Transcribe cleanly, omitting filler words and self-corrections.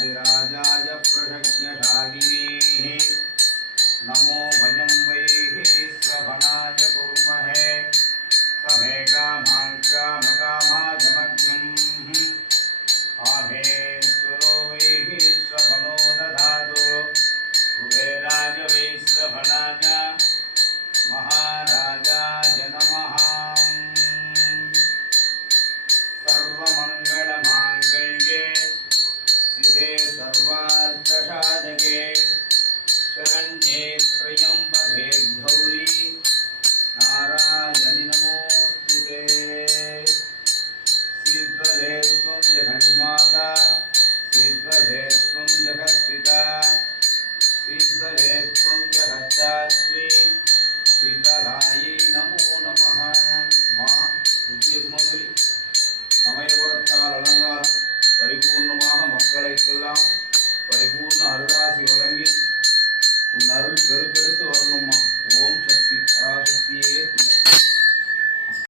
राजाधिराजाय प्रशज्ञशालिने नमो भजं वै श्रवणाय कुर्महे समे कामाकामकामाजमग्नम् आमेश्वरो वै श्रवणो दधातु कुबेराय वै श्रवणाय महाराजाय नमः। सर्वमङ्गलमाङ्गल्ये शिवे सर्वार्थसाधके शरण्ये त्र्यम्बके गौरी नारायणि नमोस्तुते। श्रीध्वजे त्वं जगन्माता श्रीध्वजे त्वं जगत्पिता श्रीध्वजे त्वं जगद्धात्री सीतारायै नमो नमः। मा விஜயகுமாரி சமயபுரத்தால் அலங்காரம் பரிபூர்ணமாக மக்களுக்கெல்லாம் பரிபூர்ண அருளாசி வழங்கி உன் அருள் பெருக்கெடுத்து வரணுமா. ஓம் சக்தி.